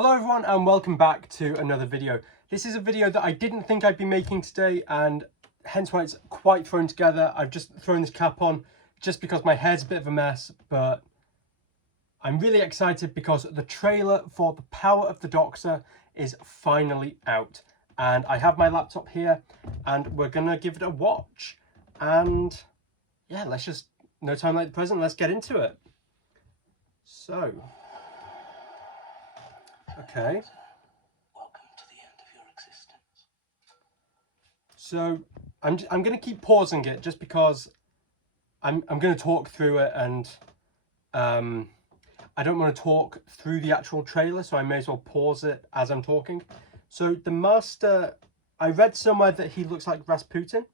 Hello everyone and welcome back to another video. This is a video that I didn't think I'd be making today and hence why it's quite thrown together. I've just thrown this cap on just because my hair's a bit of a mess, but I'm really excited because the trailer for The Power of the Doctor is finally out. And I have my laptop here and we're gonna give it a watch. And yeah, let's just, no time like the present, let's get into it. So, okay. Welcome to the end of your existence. So I'm going to keep pausing it just because I'm going to talk through it, and I don't want to talk through the actual trailer, so I may as well pause it as I'm talking. So the Master, I read somewhere that he looks like Rasputin.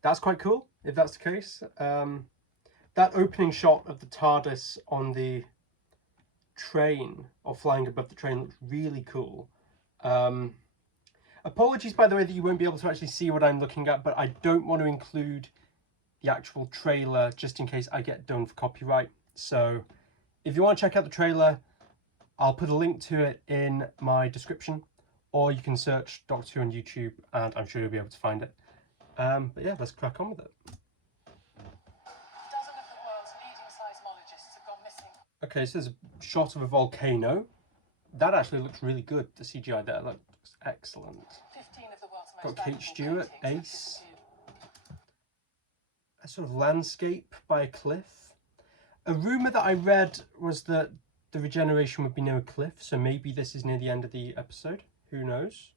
That's quite cool if that's the case. That opening shot of the TARDIS on the train, or flying above the train, looks really cool. Apologies, by the way, that you won't be able to actually see what I'm looking at, but I don't want to include the actual trailer just in case I get done for copyright. So if you want to check out the trailer, I'll put a link to it in my description, or you can search Doctor Who on YouTube and I'm sure you'll be able to find it. But yeah, let's crack on with it. A dozen of the world's leading seismologists have gone missing. Okay, so there's a shot of a volcano. That actually looks really good. The CGI there looks excellent. 15 of the world's most Got Kate valuable Stewart, paintings have Ace. disappeared. A sort of landscape by a cliff. A rumour that I read was that the regeneration would be near a cliff, so maybe this is near the end of the episode. Who knows?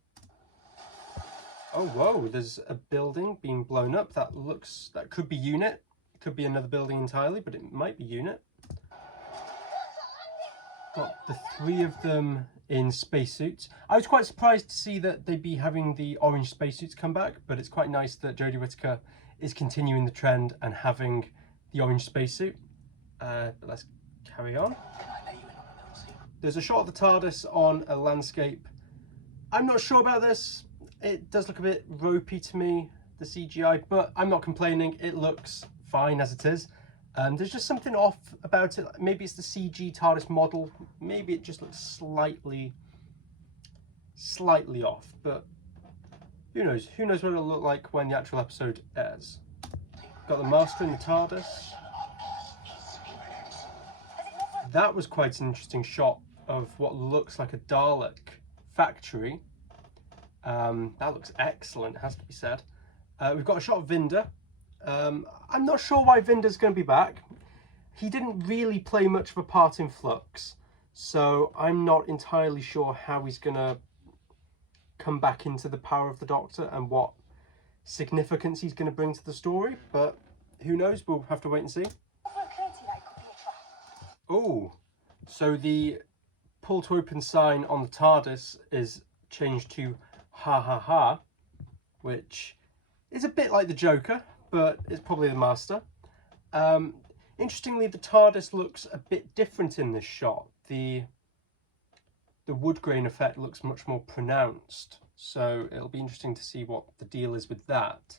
Oh, whoa, there's a building being blown up. That could be Unit. It could be another building entirely, but it might be Unit. Got the three of them in spacesuits. I was quite surprised to see that they'd be having the orange spacesuits come back, but it's quite nice that Jodie Whittaker is continuing the trend and having the orange spacesuit. But let's carry on. Can I let you in on a little secret? There's a shot of the TARDIS on a landscape. I'm not sure about this. It does look a bit ropey to me, the CGI, but I'm not complaining. It looks fine as it is. There's just something off about it. Maybe it's the CG TARDIS model. Maybe it just looks slightly off, but who knows? Who knows what it'll look like when the actual episode airs. Got the Master in the TARDIS. That was quite an interesting shot of what looks like a Dalek factory. That looks excellent, has to be said. We've got a shot of Vinder. I'm not sure why Vinder's going to be back. He didn't really play much of a part in Flux, so I'm not entirely sure how he's going to come back into the Power of the Doctor and what significance he's going to bring to the story, but who knows, we'll have to wait and see. Oh, so the pull to open sign on the TARDIS is changed to ha ha ha, which is a bit like the Joker, but it's probably the Master. Interestingly, the TARDIS looks a bit different in this shot. The wood grain effect looks much more pronounced, so it'll be interesting to see what the deal is with that.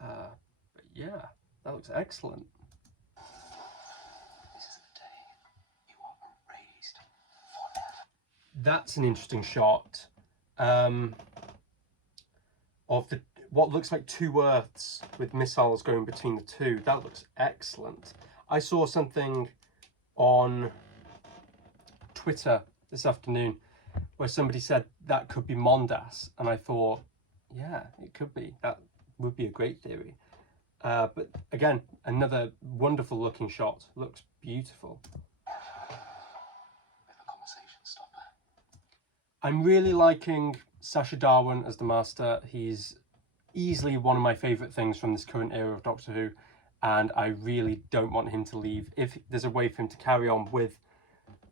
But yeah, that looks excellent. This is the day you are erased forever. That's an interesting shot of what looks like two Earths with missiles going between the two. That looks excellent. I saw something on Twitter this afternoon where somebody said that could be Mondas, and I thought, yeah, it could be. That would be a great theory. But again, another wonderful looking shot. Looks beautiful. Bit of a conversation stopper. I'm really liking Sacha Darwin as the Master. He's easily one of my favourite things from this current era of Doctor Who, and I really don't want him to leave. If there's a way for him to carry on with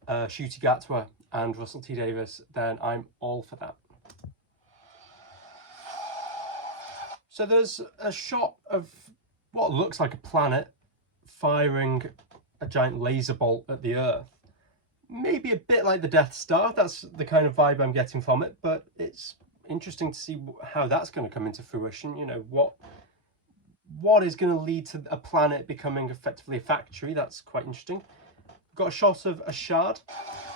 Ncuti Gatwa and Russell T Davies, then I'm all for that. So there's a shot of what looks like a planet firing a giant laser bolt at the Earth. Maybe a bit like the Death Star. That's the kind of vibe I'm getting from it, but it's interesting to see how that's going to come into fruition. You know, what is going to lead to a planet becoming effectively a factory. That's quite interesting. got a shot of Ashard.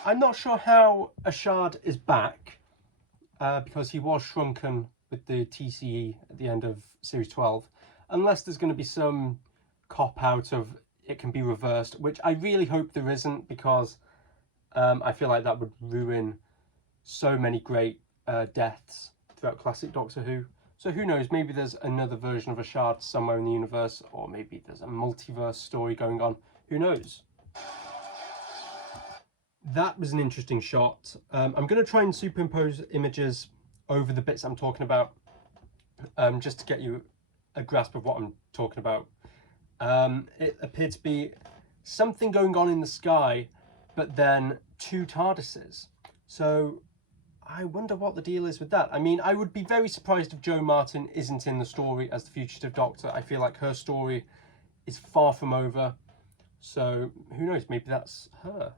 I'm not sure how Ashard is back because he was shrunken with the TCE at the end of Series 12, unless there's going to be some cop-out of it can be reversed, which I really hope there isn't, because I feel like that would ruin so many great deaths throughout classic Doctor Who. So who knows, maybe there's another version of Ashard somewhere in the universe, or maybe there's a multiverse story going on. Who knows? That was an interesting shot. I'm going to try and superimpose images over the bits I'm talking about, just to get you a grasp of what I'm talking about. It appeared to be something going on in the sky, but then 2 TARDISes. So I wonder what the deal is with that. I mean, I would be very surprised if Jo Martin isn't in the story as the Fugitive Doctor. I feel like her story is far from over. So who knows, maybe that's her.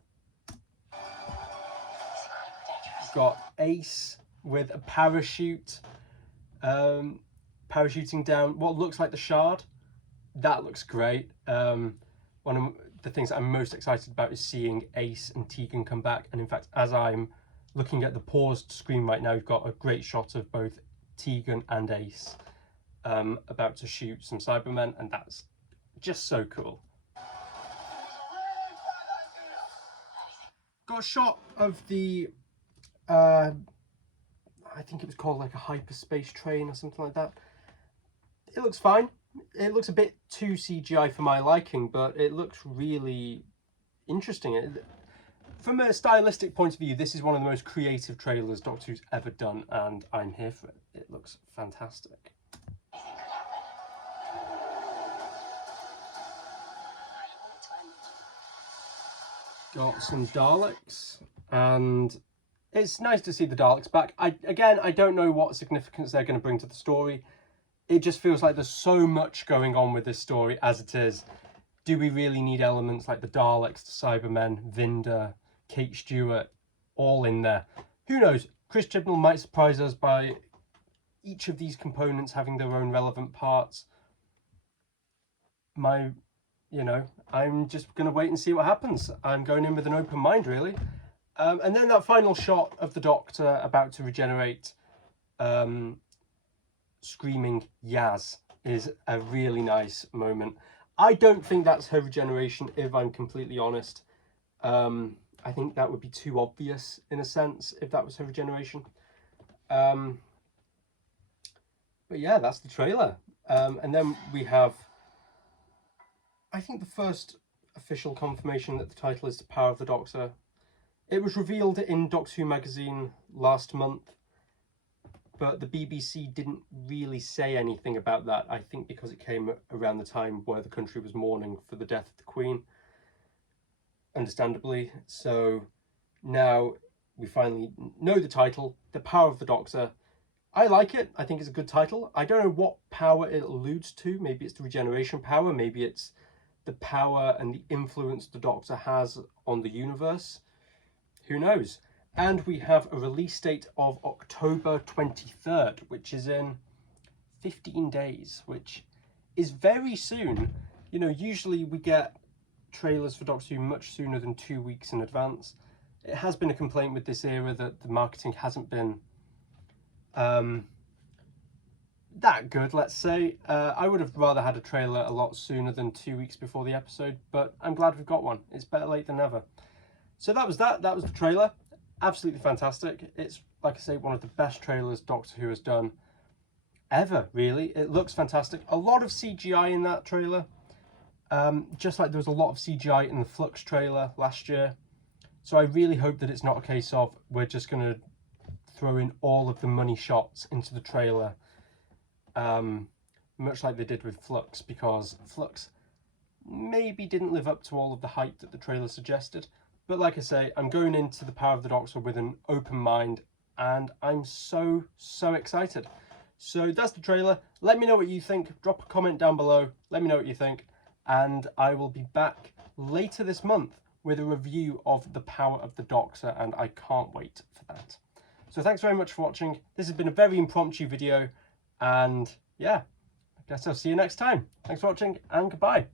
Got Ace with a parachute, parachuting down what looks like the Shard. That looks great. One of the things I'm most excited about is seeing Ace and Tegan come back. And in fact, as I'm looking at the paused screen right now, we've got a great shot of both Tegan and Ace about to shoot some Cybermen, and that's just so cool. Got a shot of the I think it was called like a hyperspace train or something like that. It looks fine. It looks a bit too CGI for my liking, but it looks really interesting. From a stylistic point of view, this is one of the most creative trailers Doctor Who's ever done, and I'm here for it. It looks fantastic. Got some Daleks, and it's nice to see the Daleks back. I don't know what significance they're going to bring to the story. It just feels like there's so much going on with this story as it is. Do we really need elements like the Daleks, the Cybermen, Vinda, Kate Stewart, all in there? Who knows? Chris Chibnall might surprise us by each of these components having their own relevant parts. I'm just going to wait and see what happens. I'm going in with an open mind, really. And then that final shot of the Doctor about to regenerate, screaming Yaz, is a really nice moment. I don't think that's her regeneration, if I'm completely honest. I think that would be too obvious, in a sense, if that was her regeneration. But yeah, that's the trailer. And then we have, I think, the first official confirmation that the title is The Power of the Doctor. It was revealed in Doctor Who magazine last month, but the BBC didn't really say anything about that, I think because it came around the time where the country was mourning for the death of the Queen, understandably. So now we finally know the title, The Power of the Doctor. I like it. I think it's a good title. I don't know what power it alludes to. Maybe it's the regeneration power. Maybe it's the power and the influence the Doctor has on the universe. Who knows? And we have a release date of October 23rd, which is in 15 days, which is very soon. You know, usually we get trailers for Doctor Who much sooner than 2 weeks in advance. It has been a complaint with this era that the marketing hasn't been that good, let's say. I would have rather had a trailer a lot sooner than 2 weeks before the episode, but I'm glad we've got one. It's better late than never. So that was that. That was the trailer. Absolutely fantastic. It's, like I say, one of the best trailers Doctor Who has done ever, really. It looks fantastic. A lot of CGI in that trailer. Just like there was a lot of CGI in the Flux trailer last year. So I really hope that it's not a case of we're just going to throw in all of the money shots into the trailer, much like they did with Flux, because Flux maybe didn't live up to all of the hype that the trailer suggested. But like I say, I'm going into The Power of the Doctor with an open mind, and I'm so excited. So that's the trailer. Let me know what you think. Drop a comment down below. Let me know what you think. And I will be back later this month with a review of The Power of the Doctor, and I can't wait for that. So thanks very much for watching. This has been a very impromptu video, and yeah, I guess I'll see you next time. Thanks for watching, and goodbye.